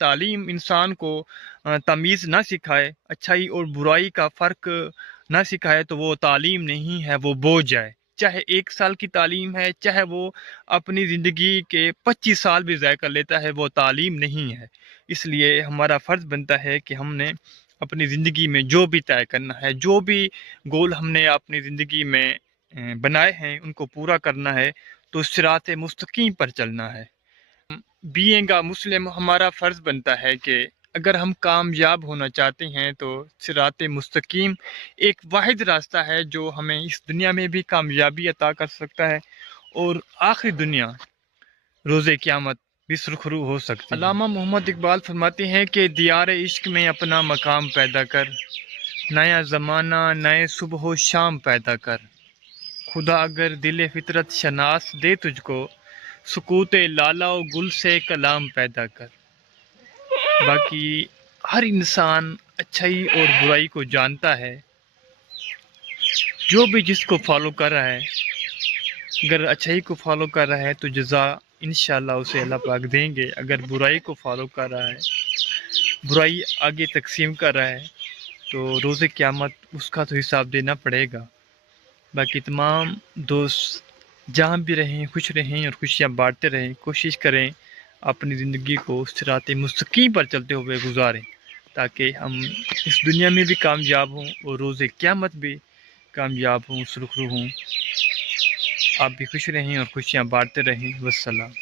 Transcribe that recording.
تعلیم انسان کو تمیز نہ سکھائے، اچھائی اور برائی کا فرق نہ سکھائے تو وہ تعلیم نہیں ہے، وہ بوجھ ہے۔ چاہے 1 سال کی تعلیم ہے، چاہے وہ اپنی زندگی کے 25 سال بھی ضائع کر لیتا ہے، وہ تعلیم نہیں ہے۔ اس لیے ہمارا فرض بنتا ہے کہ ہم نے اپنی زندگی میں جو بھی طے کرنا ہے، جو بھی گول ہم نے اپنی زندگی میں بنائے ہیں، ان کو پورا کرنا ہے، تو صراط مستقیم پر چلنا ہے۔ بینگ اے مسلم ہمارا فرض بنتا ہے کہ اگر ہم کامیاب ہونا چاہتے ہیں تو صراط مستقیم ایک واحد راستہ ہے جو ہمیں اس دنیا میں بھی کامیابی عطا کر سکتا ہے اور آخری دنیا روز قیامت بھی سرخرو ہو سکتی ہے۔ علامہ محمد اقبال فرماتے ہیں کہ دیار عشق میں اپنا مقام پیدا کر، نیا زمانہ نئے صبح و شام پیدا کر، خدا اگر دل فطرت شناس دے تجھ کو، سکوت لالا و گل سے کلام پیدا کر۔ باقی ہر انسان اچھائی اور برائی کو جانتا ہے، جو بھی جس کو فالو کر رہا ہے، اگر اچھائی کو فالو کر رہا ہے تو جزا انشاءاللہ اسے اللہ پاک دیں گے، اگر برائی کو فالو کر رہا ہے، برائی آگے تقسیم کر رہا ہے، تو روز قیامت اس کا تو حساب دینا پڑے گا۔ باقی تمام دوست جہاں بھی رہیں خوش رہیں اور خوشیاں بانٹتے رہیں، کوشش کریں اپنی زندگی کو صراط مستقیم پر چلتے ہوئے گزاریں، تاکہ ہم اس دنیا میں بھی کامیاب ہوں اور روز قیامت بھی کامیاب ہوں، سرخرو ہوں۔ آپ بھی خوش رہیں اور خوشیاں بانٹتے رہیں۔ والسلام۔